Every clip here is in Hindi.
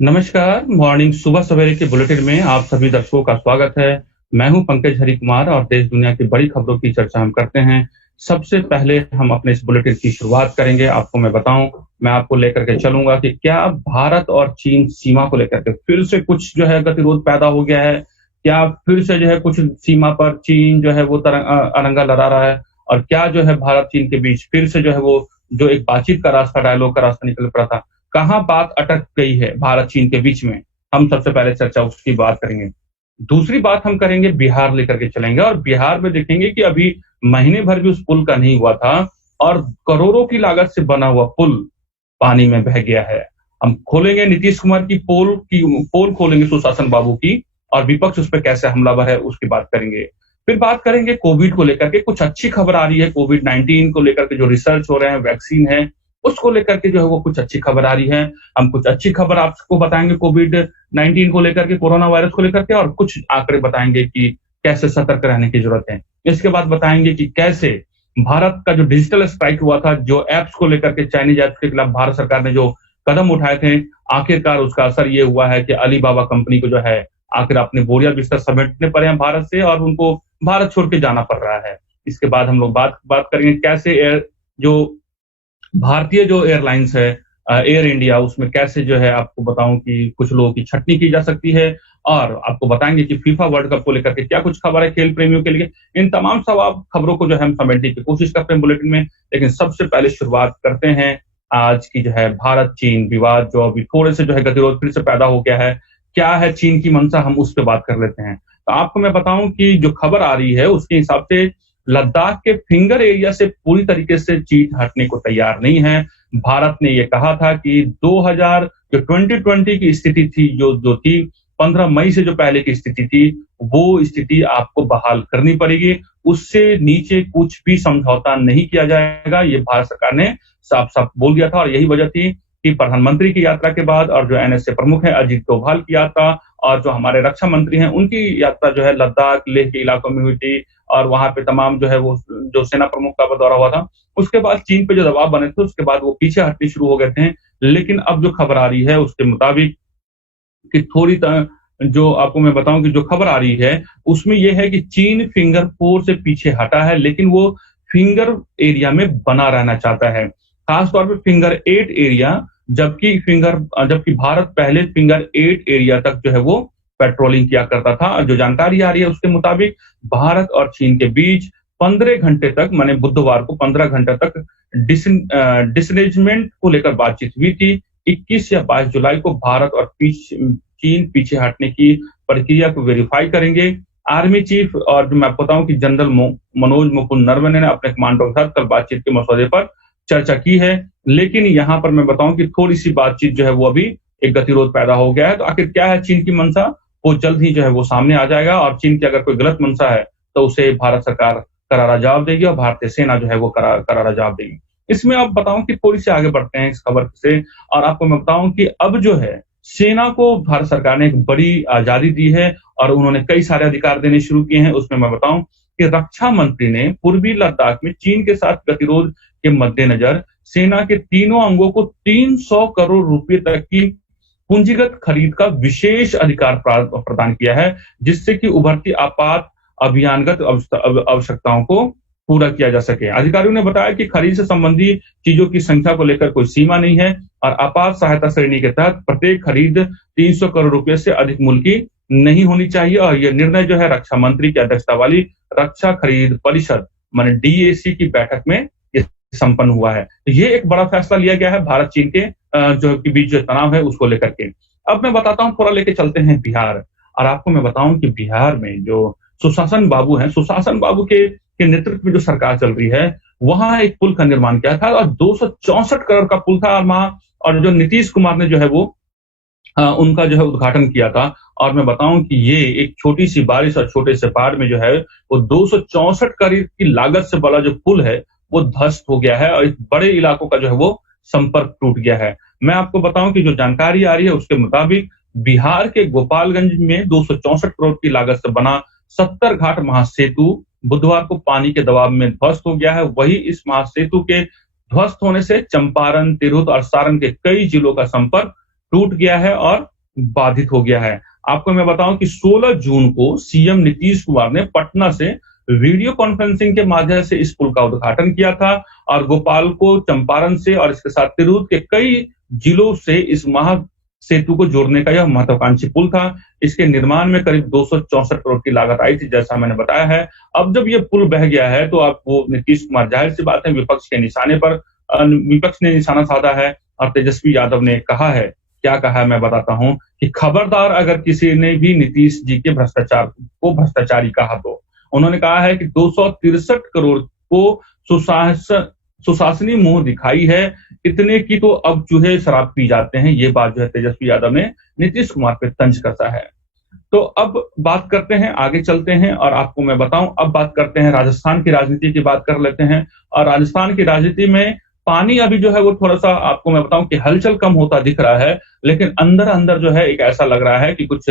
नमस्कार, मॉर्निंग सुबह सवेरे के बुलेटिन में आप सभी दर्शकों का स्वागत है। मैं हूं पंकज हरिकुमार और देश दुनिया की बड़ी खबरों की चर्चा हम करते हैं। सबसे पहले हम अपने इस बुलेटिन की शुरुआत करेंगे। आपको मैं बताऊं, मैं आपको लेकर के चलूंगा कि क्या भारत और चीन सीमा को लेकर के फिर से कुछ जो है गतिरोध पैदा हो गया है? क्या फिर से जो है कुछ सीमा पर चीन जो है वो अरंगा लड़ा रहा है? और क्या जो है भारत चीन के बीच फिर से जो है वो जो एक बातचीत का रास्ता, डायलॉग का रास्ता निकल पड़ा था, कहाँ बात अटक गई है भारत चीन के बीच में? हम सबसे पहले चर्चा उसकी बात करेंगे। दूसरी बात हम करेंगे, बिहार लेकर के चलेंगे और बिहार में देखेंगे कि अभी महीने भर भी उस पुल का नहीं हुआ था और करोड़ों की लागत से बना हुआ पुल पानी में बह गया है। हम खोलेंगे नीतीश कुमार की पोल खोलेंगे सुशासन बाबू की, और विपक्ष उस पर कैसे हमलावर है उसकी बात करेंगे। फिर बात करेंगे कोविड को लेकर के, कुछ अच्छी खबर आ रही है कोविड 19 को लेकर के, जो रिसर्च हो रहे हैं, वैक्सीन है, उसको लेकर के जो है वो कुछ अच्छी खबर आ रही है। हम कुछ अच्छी खबर आपको बताएंगे कोविड 19 को लेकर के, कोरोना वायरस को लेकर के, और कुछ आंकड़े बताएंगे कि कैसे सतर्क रहने की जरूरत है। इसके बाद बताएंगे कि कैसे भारत का जो डिजिटल स्ट्राइक हुआ था, जो एप्स को लेकर के, चाइनीज एप्स के खिलाफ भारत सरकार ने जो कदम उठाए थे, आखिरकार उसका असर ये हुआ है कि अलीबाबा कंपनी को जो है आखिर अपने बोरिया बिस्तर समेटने पड़े हैं भारत से, और उनको भारत छोड़ के जाना पड़ रहा है। इसके बाद हम लोग बात करेंगे कैसे जो भारतीय जो एयरलाइंस है, एयर इंडिया, उसमें कैसे जो है आपको बताऊं कि कुछ लोगों की छटनी की जा सकती है, और आपको बताएंगे कि फीफा वर्ल्ड कप को लेकर के क्या कुछ खबर है खेल प्रेमियों के लिए। इन तमाम सब आप खबरों को जो है हम समेटने की कोशिश करते हैं बुलेटिन में, लेकिन सबसे पहले शुरुआत करते हैं आज की जो है भारत चीन विवाद, जो अभी थोड़े से जो है गतिरोध फिर से पैदा हो गया है। क्या है चीन की मंशा, हम उस पर बात कर लेते हैं। तो आपको मैं बताऊं कि जो खबर आ रही है उसके हिसाब से लद्दाख के फिंगर एरिया से पूरी तरीके से चीन हटने को तैयार नहीं है। भारत ने यह कहा था कि 2000 जो 2020 की स्थिति थी, जो थी 15 मई से जो पहले की स्थिति थी, वो स्थिति आपको बहाल करनी पड़ेगी। उससे नीचे कुछ भी समझौता नहीं किया जाएगा, ये भारत सरकार ने साफ साफ बोल दिया था। और यही वजह थी कि प्रधानमंत्री की यात्रा के बाद, और जो एनएसए प्रमुख है अजीत डोभाल की यात्रा, और जो हमारे रक्षा मंत्री हैं उनकी यात्रा जो है लद्दाख लेह के इलाकों में हुई थी, और वहां पे तमाम जो है वो जो सेना प्रमुख का दौरा हुआ था, उसके बाद चीन पे जो दबाव बने थे उसके बाद वो पीछे हटने शुरू हो गए थे। लेकिन अब जो खबर आ रही है उसके मुताबिक कि जो आपको मैं बताऊं कि जो खबर आ रही है उसमें यह है कि चीन फिंगर 4 से पीछे हटा है, लेकिन वो फिंगर एरिया में बना रहना चाहता है, खासतौर पे फिंगर 8 एरिया। जबकि भारत पहले फिंगर 8 एरिया तक जो है वो पेट्रोलिंग किया करता था। जो जानकारी आ रही है उसके मुताबिक भारत और चीन के बीच 15 घंटे तक, माने बुधवार को 15 घंटे तक डिसरेंजमेंट को लेकर बातचीत हुई थी। 21 या 22 जुलाई को भारत और चीन पीछे हटने की प्रक्रिया को वेरीफाई करेंगे। आर्मी चीफ, और जो मैं आपको बताऊं कि जनरल मनोज मुकुंद नरवणे ने अपने कमांडो के साथ कल बातचीत के मसौदे पर चर्चा की है। लेकिन यहां पर मैं बताऊं कि थोड़ी सी बातचीत जो है वो अभी एक गतिरोध पैदा हो गया है। तो आखिर क्या है चीन की मंशा, वो जल्द ही जो है वो सामने आ जाएगा, और चीन की अगर कोई गलत मंशा है तो उसे भारत सरकार करारा जवाब देगी, और भारतीय सेना जो है वो करारा जवाब देगी। इसमें आप बताऊं कि थोड़ी सी आगे बढ़ते हैं इस खबर से, और आपको मैं बताऊं कि अब जो है सेना को भारत सरकार ने एक बड़ी आजादी दी है, और उन्होंने कई सारे अधिकार देने शुरू किए हैं। उसमें मैं बताऊं कि रक्षा मंत्री ने पूर्वी लद्दाख में चीन के साथ गतिरोध के मद्देनजर सेना के तीनों अंगों को 300 करोड़ रुपए तक की पूंजीगत खरीद का विशेष अधिकार प्रदान किया है, जिससे कि उभरती आपात अभियानगत आवश्यकताओं को पूरा किया जा सके। अधिकारियों ने बताया कि खरीद से संबंधी चीजों की संख्या को लेकर कोई सीमा नहीं है, और आपात सहायता श्रेणी के तहत प्रत्येक खरीद 300 करोड़ रुपए से अधिक मूल्य की नहीं होनी चाहिए। और यह निर्णय जो है रक्षा मंत्री की अध्यक्षता वाली रक्षा खरीद परिषद माने डीएसी की बैठक में संपन्न हुआ है। तो ये एक बड़ा फैसला लिया गया है भारत चीन के जो के बीच जो तनाव है उसको लेकर के। अब मैं बताता हूँ, थोड़ा लेके चलते हैं बिहार, और आपको मैं बताऊं कि बिहार में जो सुशासन बाबू हैं, सुशासन बाबू के नेतृत्व में जो सरकार चल रही है, वहां एक पुल का निर्माण किया था, और 264 करोड़ का पुल था, और जो नीतीश कुमार ने जो है वो उनका जो है उद्घाटन किया था। और मैं बताऊं कि ये एक छोटी सी बारिश और छोटे से पहाड़ में जो है वो 264 करोड़ की लागत से बड़ा जो पुल है वो ध्वस्त हो गया है, और इस बड़े इलाकों का जो है वो संपर्क टूट गया है। मैं आपको बताऊं कि जो जानकारी आ रही है उसके मुताबिक बिहार के गोपालगंज में 264 करोड़ की लागत से बना 70 घाट महासेतु बुधवार को पानी के दबाव में ध्वस्त हो गया है। वही इस महासेतु के ध्वस्त होने से चंपारण, तिरहुत और सारण के कई जिलों का संपर्क टूट गया है, और बाधित हो गया है। आपको मैं बताऊं कि 16 जून को सीएम नीतीश कुमार ने पटना से वीडियो कॉन्फ्रेंसिंग के माध्यम से इस पुल का उद्घाटन किया था और भोपाल को चंपारण से और इसके साथ तिरहुत के कई जिलों से इस महा सेतु को जोड़ने का यह महत्वाकांक्षी पुल था। इसके निर्माण में करीब 264 करोड़ की लागत आई थी, जैसा मैंने बताया है। अब जब ये पुल बह गया है तो अब वो नीतीश कुमार, जाहिर सी बात है, विपक्ष के निशाने पर विपक्ष ने निशाना साधा है और तेजस्वी यादव ने कहा है, क्या कहा है मैं बताता हूं कि खबरदार अगर किसी ने भी नीतीश जी के भ्रष्टाचार को भ्रष्टाचारी कहा तो। उन्होंने कहा है कि 263 करोड़ को सुशासनी मुंह दिखाई है, इतने की तो अब चूहे शराब पी जाते हैं। ये बात जो है तेजस्वी यादव ने नीतीश कुमार पे तंज कसा है। तो अब बात करते हैं, आगे चलते हैं और आपको मैं बताऊं, अब बात करते हैं राजस्थान की राजनीति की बात कर लेते हैं। और राजस्थान की राजनीति में पानी अभी जो है वो थोड़ा-सा आपको मैं बताऊं कि हलचल कम होता दिख रहा है, लेकिन अंदर-अंदर जो है एक ऐसा लग रहा है कि कुछ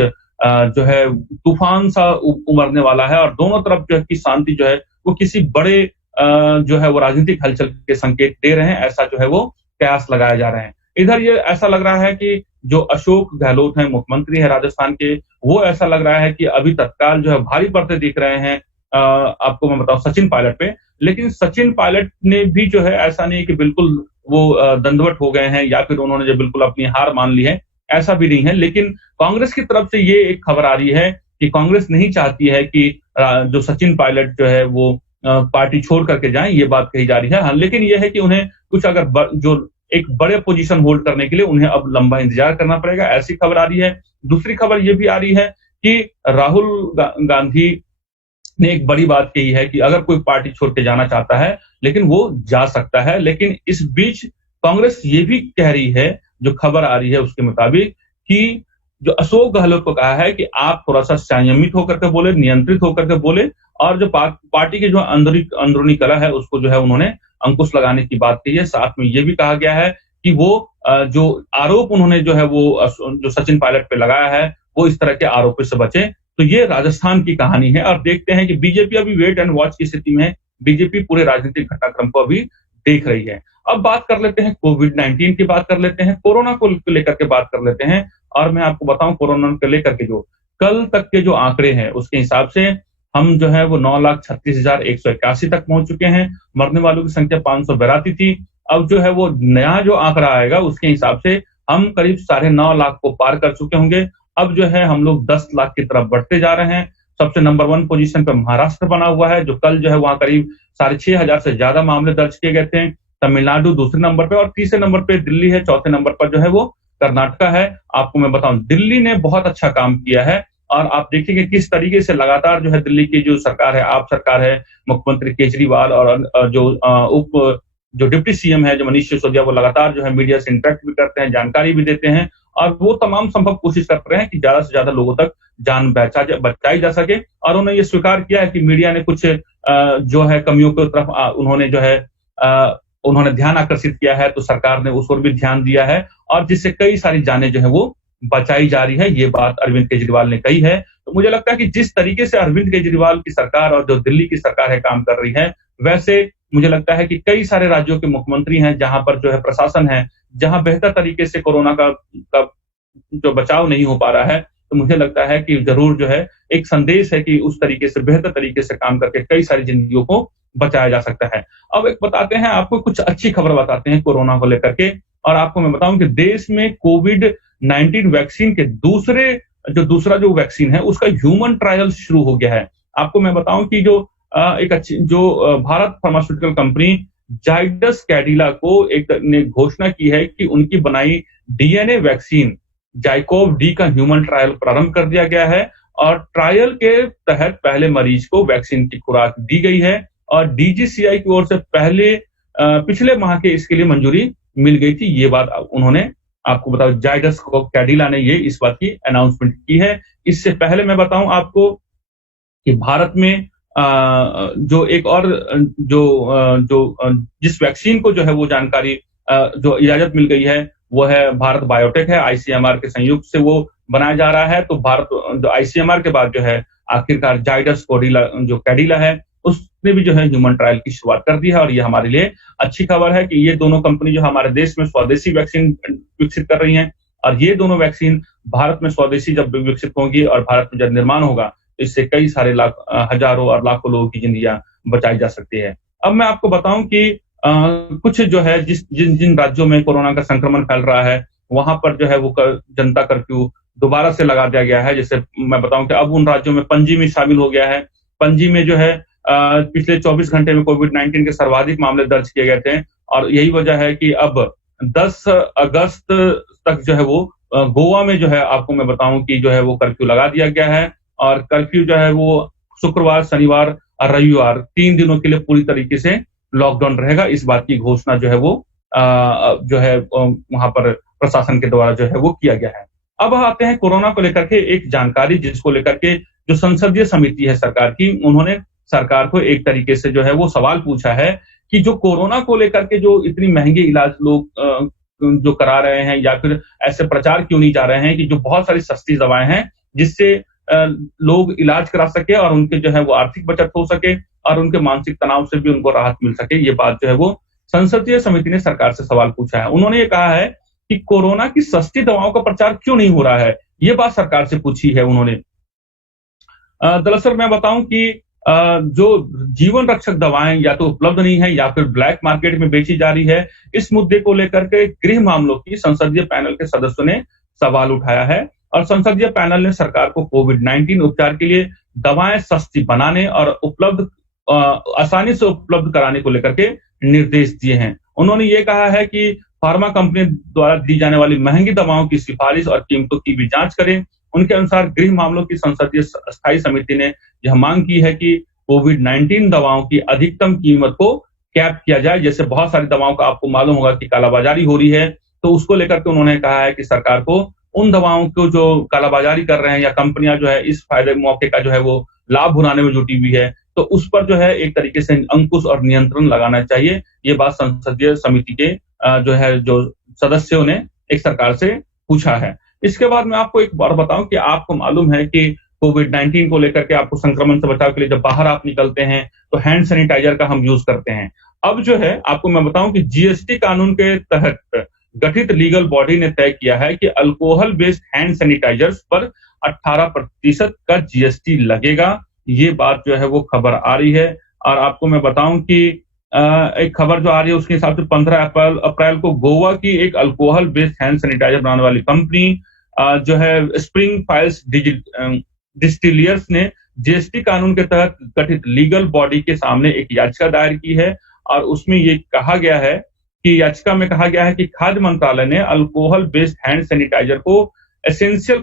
जो है तूफान सा उमड़ने वाला है और दोनों तरफ जो है की शांति जो है वो किसी बड़े जो है वो राजनीतिक हलचल के संकेत दे रहे हैं, ऐसा जो है वो कयास लगाए जा रहे हैं। इधर ये ऐसा लग रहा है कि जो अशोक गहलोत हैं, मुख्यमंत्री हैं राजस्थान के, वो ऐसा लग रहा है कि अभी तत्काल जो है भारी पड़ते दिख रहे हैं आपको मैं बताऊं सचिन पायलट पे। लेकिन सचिन पायलट ने भी जो है ऐसा नहीं कि बिल्कुल वो दंडवत हो गए हैं या फिर उन्होंने जो बिल्कुल अपनी हार मान ली है, ऐसा भी नहीं है। लेकिन कांग्रेस की तरफ से ये एक खबर आ रही है कि कांग्रेस नहीं चाहती है कि जो सचिन पायलट जो है वो पार्टी छोड़ करके जाएं, ये बात कही जा रही है। हाँ, लेकिन ये है कि उन्हें कुछ अगर जो एक बड़े पोजीशन होल्ड करने के लिए उन्हें अब लंबा इंतजार करना पड़ेगा, ऐसी खबर आ रही है। दूसरी खबर ये भी आ रही है कि राहुल गांधी ने एक बड़ी बात कही है कि अगर कोई पार्टी छोड़ के जाना चाहता है, लेकिन वो जा सकता है। लेकिन इस बीच कांग्रेस ये भी कह रही है, जो खबर आ रही है उसके मुताबिक, कि जो अशोक गहलोत को कहा है कि आप थोड़ा-सा संयमित होकर के बोले, नियंत्रित होकर के बोले और जो पार्टी की जो अंदरूनी कलह है उसको जो है उन्होंने अंकुश लगाने की बात कही है। साथ में ये भी कहा गया है कि वो जो आरोप उन्होंने जो है वो जो सचिन पायलट पे लगाया है, वो इस तरह के आरोपों से बचे। तो ये राजस्थान की कहानी है और देखते हैं कि बीजेपी अभी वेट एंड वॉच की स्थिति में है। बीजेपी पूरे राजनीतिक घटनाक्रम को अभी देख रही है। अब बात कर लेते हैं कोविड-19 की बात कर लेते हैं, कोरोना को लेकर के बात कर लेते हैं और मैं आपको बताऊं कोरोना को लेकर के जो कल तक के जो आंकड़े हैं उसके हिसाब से हम जो है वो 9,36,181 तक पहुंच चुके हैं। मरने वालों की संख्या 582 थी। अब जो है वो नया जो आंकड़ा आएगा उसके हिसाब से हम करीब 9.5 लाख को पार कर चुके होंगे। अब जो है हम लोग 10 लाख की तरफ बढ़ते जा रहे हैं। सबसे नंबर 1 पोजीशन पे महाराष्ट्र बना हुआ है, जो कल जो है वहां करीब 6,500 से ज्यादा मामले दर्ज किए गए थे। तमिलनाडु दूसरे नंबर पे और तीसरे नंबर पे दिल्ली है, चौथे नंबर पर जो है वो कर्नाटका है। आपको मैं बताऊं दिल्ली ने बहुत अच्छा काम किया है और आप देखेंगे किस तरीके से लगातार जो है दिल्ली की जो सरकार है, आप सरकार है, मुख्यमंत्री केजरीवाल और जो डिप्टी सीएम है जो मनीष सिसोदिया, वो लगातार जो है मीडिया से इंटरेक्ट भी करते हैं, जानकारी भी देते हैं और वो तमाम संभव कोशिश कर रहे हैं कि ज्यादा से ज्यादा लोगों तक जान बचाई जा सके। और उन्होंने ये स्वीकार किया है कि मीडिया ने कुछ जो है कमियों की तरफ उन्होंने जो है उन्होंने ध्यान आकर्षित किया है, तो सरकार ने उस ओर भी ध्यान दिया है और जिससे कई सारी जानें जो है वो बचाई जा रही है। ये बात अरविंद केजरीवाल ने कही है। तो मुझे लगता है कि जिस तरीके से अरविंद केजरीवाल की सरकार और जो दिल्ली की सरकार है काम कर रही है, वैसे मुझे लगता है कि कई सारे राज्यों के मुख्यमंत्री हैं जहां पर जो है प्रशासन है, जहां बेहतर तरीके से कोरोना का जो बचाव नहीं हो पा रहा है, तो मुझे लगता है कि जरूर जो है एक संदेश है कि उस तरीके से बेहतर तरीके से काम करके कई सारी जिंदगियों को बचाया जा सकता है। अब एक बताते हैं आपको कुछ अच्छी खबर बताते हैं कोरोना को लेकर के और आपको मैं बताऊं कि देश में कोविड-19 वैक्सीन के दूसरा जो वैक्सीन है उसका ह्यूमन ट्रायल शुरू हो गया है। आपको मैं बताऊं कि जो भारत फार्मास्यूटिकल कंपनी जाइडस कैडिला को ने घोषणा की है कि उनकी बनाई डीएनए वैक्सीन जाइकोव डी का ह्यूमन ट्रायल प्रारंभ कर दिया गया है और ट्रायल के तहत पहले मरीज को वैक्सीन की खुराक दी गई है और डीजीसीआई की ओर से पिछले माह के इसके लिए मंजूरी मिल गई थी। ये बात उन्होंने आपको बताओ जाइडस कैडिला ने ये इस बात की अनाउंसमेंट की है। इससे पहले मैं बताऊं आपको कि भारत में जो एक और जिस वैक्सीन को जो है वो जानकारी जो इजाजत मिल गई है वो है भारत बायोटेक है, आईसीएमआर के संयुक्त से वो बनाया जा रहा है। तो भारत जो आईसीएमआर के बाद जो है आखिरकार जाइडस कैडिला है उसने भी जो है ह्यूमन ट्रायल की शुरुआत कर दी है और ये हमारे लिए अच्छी खबर है कि ये दोनों कंपनी जो हमारे देश में स्वदेशी वैक्सीन विकसित कर रही हैं और ये दोनों वैक्सीन भारत में स्वदेशी जब विकसित होंगी और भारत में जब निर्माण होगा, तो इससे कई सारे हजारों और लाखों लोगों की जिंदगियां बचाई जा सकती है। अब मैं आपको बताऊं कि कुछ जो है जिन जिन राज्यों में कोरोना का संक्रमण फैल रहा है, वहां पर जो है वो जनता कर्फ्यू दोबारा से लगा दिया गया है। जैसे मैं बताऊं कि अब उन राज्यों में पणजी में शामिल हो गया है। पणजी में जो है पिछले 24 घंटे में कोविड-19 के सर्वाधिक मामले दर्ज किए गए थे और यही वजह है कि अब 10 अगस्त तक जो है वो गोवा में जो है आपको मैं बताऊं कि जो है वो कर्फ्यू लगा दिया गया है और कर्फ्यू जो है वो शुक्रवार, शनिवार और रविवार 3 दिनों के लिए पूरी तरीके से लॉकडाउन रहेगा। इस बात की घोषणा जो है वो जो है वहां पर प्रशासन के द्वारा जो है वो किया गया है। अब आते हैं कोरोना को लेकर के एक जानकारी जिसको लेकर के जो संसदीय समिति है सरकार की, उन्होंने सरकार को एक तरीके से जो है वो सवाल पूछा है कि जो कोरोना को लेकर के जो इतनी महंगी इलाज लोग जो करा रहे हैं या फिर ऐसे प्रचार क्यों नहीं जा रहे हैं कि जो बहुत सारी सस्ती दवाएं हैं जिससे लोग इलाज करा सके और उनके जो है वो आर्थिक बचत हो सके और उनके मानसिक तनाव से भी उनको राहत मिल सके। ये बात जो है वो संसदीय समिति ने सरकार से सवाल पूछा है। उन्होंने ये कहा है कि कोरोना की सस्ती दवाओं का प्रचार क्यों नहीं हो रहा है, ये बात सरकार से पूछी है उन्होंने। दरअसल मैं बताऊं कि जो जीवन रक्षक दवाएं या तो उपलब्ध नहीं है या फिर ब्लैक मार्केट में बेची जा रही है, इस मुद्दे को लेकर के गृह मामलों की संसदीय पैनल के सदस्यों ने सवाल उठाया है और संसदीय पैनल ने सरकार को कोविड-19 उपचार के लिए दवाएं सस्ती बनाने और आसानी से उपलब्ध कराने को लेकर के निर्देश दिए हैं। उन्होंने ये कहा है कि फार्मा कंपनी द्वारा दी जाने वाली महंगी दवाओं की सिफारिश और कीमतों की भी जांच करें। उनके अनुसार गृह मामलों की संसदीय स्थायी समिति ने यह मांग की है कि कोविड-19 दवाओं की अधिकतम कीमत को कैप किया जाए। जैसे बहुत सारी दवाओं का आपको मालूम होगा कि कालाबाजारी हो रही है, तो उसको लेकर के उन्होंने कहा है कि सरकार को उन दवाओं को जो कालाबाजारी कर रहे हैं या कंपनियां जो है इस फायदे मौके का जो है वो लाभ उठाने में जुटी हुई है, तो उस पर जो है एक तरीके से अंकुश और नियंत्रण लगाना चाहिए। ये बात संसदीय समिति के जो सदस्यों ने एक सरकार से पूछा है। इसके बाद मैं आपको एक बार बताऊं कि आपको मालूम है कि कोविड-19 को लेकर के आपको संक्रमण से बचाव के लिए जब बाहर आप निकलते हैं तो हैंड सैनिटाइजर का हम यूज करते हैं। अब जो है आपको मैं बताऊं कि जीएसटी कानून के तहत गठित लीगल बॉडी ने तय किया है कि अल्कोहल बेस्ड हैंड सैनिटाइजर्स पर 18% का जीएसटी लगेगा। ये बात जो है वो खबर आ रही है और आपको मैं बताऊं कि एक खबर जो आ रही है उसके हिसाब से 15 अप्रैल को गोवा की एक अल्कोहल बेस्ड हैंड सैनिटाइजर बनाने वाली कंपनी जो है स्प्रिंग फाइल्स डिस्टिलियर्स ने जीएसटी कानून के तहत गठित लीगल बॉडी के सामने एक याचिका दायर की है और उसमें ये कहा गया है कि याचिका में कहा गया है कि खाद्य मंत्रालय ने अल्कोहल बेस्ड हैंड सैनिटाइजर को एसेंशियल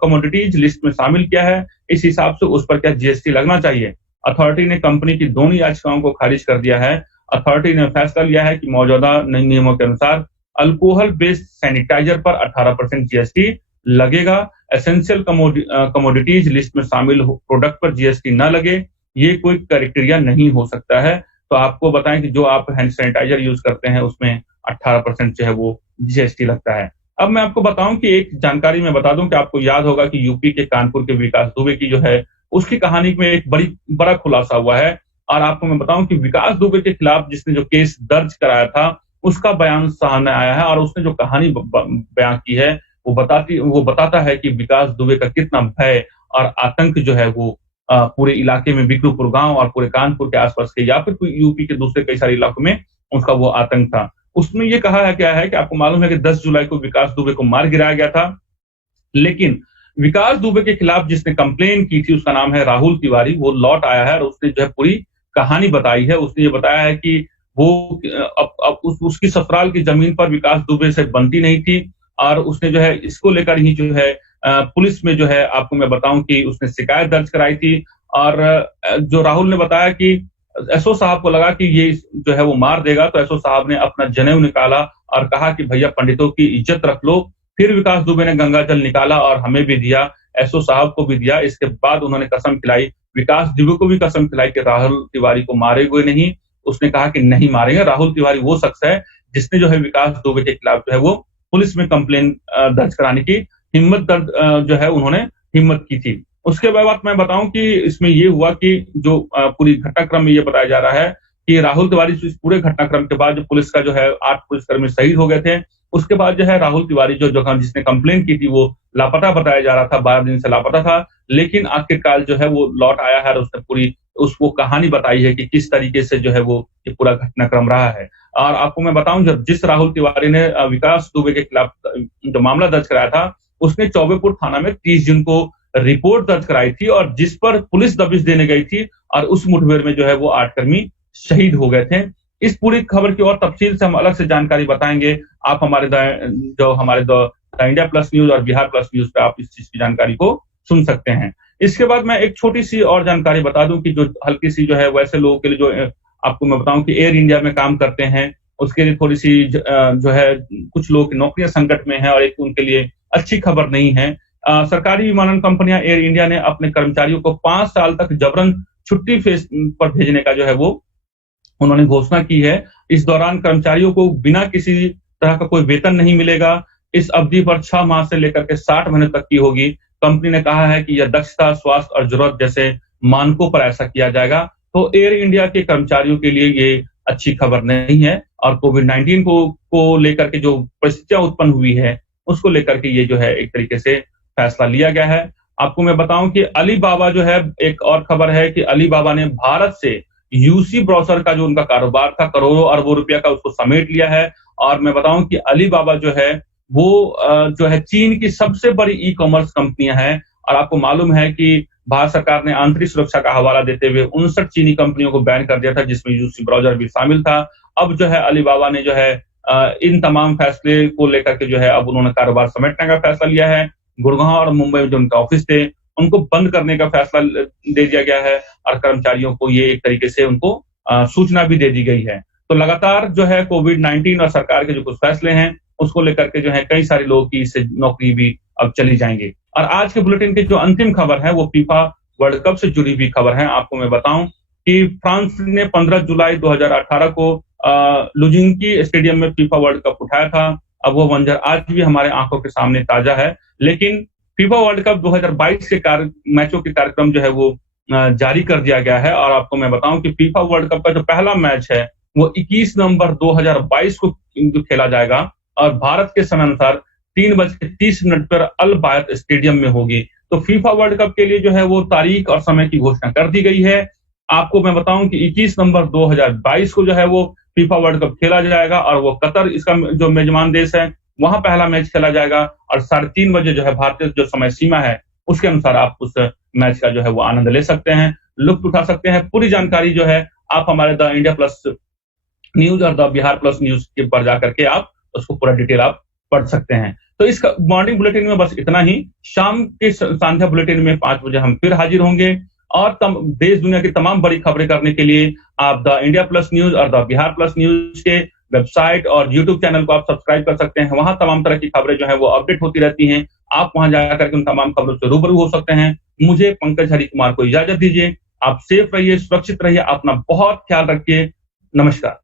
कमोडिटीज लिस्ट में शामिल किया है। इस हिसाब से उस पर क्या जीएसटी लगना चाहिए। अथॉरिटी ने कंपनी की दोनों याचिकाओं को खारिज कर दिया है। अथॉरिटी ने फैसला लिया है कि मौजूदा नए नियमों के अनुसार अल्कोहल बेस्ड सैनिटाइजर पर 18% जीएसटी लगेगा। एसेंशियल कमोडिटीज लिस्ट में शामिल प्रोडक्ट पर जीएसटी न लगे, ये कोई क्राइटेरिया नहीं हो सकता है। तो आपको बताएं कि जो आप हैंड सैनिटाइजर यूज करते हैं उसमें 18% जो है वो जीएसटी लगता है। अब मैं आपको बताऊं कि एक जानकारी मैं बता दूं कि आपको याद होगा कि यूपी के कानपुर के विकास दुबे की जो है उसकी कहानी में एक बड़ा खुलासा हुआ है और आपको मैं बताऊं कि विकास दुबे के खिलाफ जिसने जो केस दर्ज कराया था उसका बयान सामने आया है और उसने जो कहानी बयां की है वो बताता है कि विकास दुबे का कितना भय और आतंक जो है वो पूरे इलाके में बिकरूपुर गांव और पूरे कानपुर के आसपास के या फिर यूपी के दूसरे कई सारे इलाकों में उसका वो आतंक था। उसमें ये कहा है क्या है कि आपको मालूम है कि 10 जुलाई को विकास दुबे को मार गिराया गया था, लेकिन विकास दुबे के खिलाफ जिसने कंप्लेन की थी उसका नाम है राहुल तिवारी। वो लौट आया है और उसने जो है पूरी कहानी बताई है। उसने ये बताया है कि वो उसकी ससुराल की जमीन पर विकास दुबे से बनती नहीं थी और उसने जो है इसको लेकर ही जो है पुलिस में जो है आपको मैं बताऊं कि उसने शिकायत दर्ज कराई थी और जो राहुल ने बताया कि एसओ साहब को लगा कि ये जो है वो मार देगा, तो एसओ साहब ने अपना जनेऊ निकाला और कहा कि भैया पंडितों की इज्जत रख लो। फिर विकास दुबे ने गंगा जल निकाला और हमें भी दिया, एसओ साहब को भी दिया। इसके बाद उन्होंने कसम खिलाई, विकास दुबे को भी कसम खिलाई कि राहुल तिवारी को मारेंगे नहीं। उसने कहा कि नहीं मारेंगे। राहुल तिवारी वो शख्स है जिसने जो है विकास दुबे के खिलाफ जो है वो पुलिस में कंप्लेन दर्ज कराने की जो है उन्होंने हिम्मत की थी। उसके बाद मैं बताऊं कि इसमें ये हुआ कि जो पूरी घटनाक्रम में ये बताया जा रहा है कि राहुल तिवारी इस पूरे घटनाक्रम के बाद जो पुलिस का जो है 8 पुलिसकर्मी शहीद हो गए थे, उसके बाद जो है राहुल तिवारी जो जिसने कंप्लेंट की थी वो लापता बताया जा रहा था, 12 दिन से लापता था। लेकिन आखिरकार जो है वो लौट आया है और उसने पूरी वो कहानी बताई है कि किस तरीके से जो है वो ये पूरा घटनाक्रम रहा है। और आपको मैं बताऊँ, जब जिस राहुल तिवारी ने विकास दुबे के खिलाफ जो मामला दर्ज कराया था, उसने चौबेपुर थाना में 30 जून को रिपोर्ट दर्ज कराई थी और जिस पर पुलिस दबिश देने गई थी और उस मुठभेड़ में जो है वो 8 कर्मी शहीद हो गए थे। इस पूरी खबर की और तफसील से हम अलग से जानकारी बताएँगे। आप हमारे द इंडिया प्लस न्यूज़ और बिहार प्लस न्यूज़ पे आप इस चीज़ की जानकारी को सुन सकते हैं। इसके बाद मैं एक छोटी-सी और जानकारी बता दूँ कि जो हल्की-सी जो है वैसे लोगों के लिए जो आपको मैं बताऊँ कि एयर इंडिया में काम करते हैं, उसके लिए थोड़ी-सी जो है कुछ लोगों की नौकरियाँ संकट में हैं और एक उनके लिए अच्छी खबर नहीं है। सरकारी विमानन कंपनियाँ एयर इंडिया ने अपने कर्मचारियों को 5 साल तक जबरन छुट्टी फेस पर भेजने का जो है वो उन्होंने घोषणा की है। इस दौरान कर्मचारियों को बिना किसी तरह का कोई वेतन नहीं मिलेगा। इस अवधि पर 6 माह से लेकर के 60 महीने तक की होगी। कंपनी ने कहा है कि यह दक्षता, स्वास्थ्य और ज़रूरत जैसे मानकों पर ऐसा किया जाएगा। तो एयर इंडिया के कर्मचारियों के लिए ये अच्छी खबर नहीं है और कोविड-19 को लेकर के जो परिस्थितियाँ उत्पन्न हुई है, उसको लेकर के ये जो है एक तरीके से फैसला लिया गया है। आपको मैं बताऊँ कि अलीबाबा जो है, एक और खबर है कि अलीबाबा ने भारत से यूसी ब्राउज़र का जो उनका कारोबार था, करोड़ों अरबों रुपया का, उसको समेट लिया है। और मैं बताऊँ कि अलीबाबा जो है वो जो है चीन की सबसे बड़ी ई-कॉमर्स कंपनियाँ हैं और आपको मालूम है कि भारत सरकार ने आंतरिक सुरक्षा का हवाला देते हुए 59 चीनी कंपनियों को बैन कर दिया था, जिसमें यूसी ब्राउज़र भी शामिल था। अब जो है अलीबाबा ने जो है इन तमाम फैसले को लेकर के जो है अब उन्होंने कारोबार समेटने का फैसला लिया है। गुड़गाँव और मुंबई में जो उनका ऑफिस थे, उनको बंद करने का फैसला दे दिया गया है और कर्मचारियों को ये एक तरीके से उनको सूचना भी दे दी गई है। तो लगातार जो है कोविड-19 और सरकार के जो कुछ फैसले हैं, उसको लेकर के जो है कई सारे लोगों की इससे नौकरी भी अब चली जाएँगी। और आज के बुलेटिन की जो अंतिम खबर है वो फीफा वर्ल्ड कप से जुड़ी हुई खबर है। आपको मैं बताऊँ कि फ्रांस ने 15 जुलाई 2018 को लुझिंकी स्टेडियम में फीफा वर्ल्ड कप उठाया था। अब वो मंजर आज भी हमारे आँखों के सामने ताज़ा है। लेकिन फीफा वर्ल्ड कप 2022 के मैचों के कार्यक्रम जो है वो जारी कर दिया गया है और आपको मैं बताऊँ कि फीफा वर्ल्ड कप का जो पहला मैच है, वो 21 नवंबर 2022 को खेला जाएगा और भारत के समयानुसार 3:30 पर अल बायत स्टेडियम में होगी। तो फीफा वर्ल्ड कप के लिए जो है वो तारीख और समय की घोषणा कर दी गई है। आपको मैं बताऊँ कि 21 नवंबर 2022 को जो है वो फीफा वर्ल्ड कप खेला जाएगा और वो कतर इसका जो मेजबान देश है, वहाँ पहला मैच खेला जाएगा और 3:30 बजे जो है भारतीय जो समय सीमा है, उसके अनुसार आप उस मैच का जो है वो आनंद ले सकते हैं, लुत्फ़ उठा सकते हैं। पूरी जानकारी जो है आप हमारे द इंडिया प्लस न्यूज़ और द बिहार प्लस न्यूज़ के पर जाकर के आप उसको पूरा डिटेल आप पढ़ सकते हैं। तो इस मॉर्निंग बुलेटिन में बस इतना ही। शाम के संध्या बुलेटिन में 5 बजे हम फिर हाजिर होंगे और देश दुनिया की तमाम बड़ी खबरें करने के लिए आप द इंडिया प्लस न्यूज़ और द बिहार प्लस न्यूज़ के वेबसाइट और यूट्यूब चैनल को आप सब्सक्राइब कर सकते हैं। वहाँ तमाम तरह की खबरें जो है वो अपडेट होती रहती हैं। आप वहाँ जाकर के उन तमाम खबरों से रूबरू हो सकते हैं। मुझे पंकज हरि कुमार को इजाजत दीजिए। आप सेफ रहिए, सुरक्षित रहिए, अपना बहुत ख्याल रखिए। नमस्कार।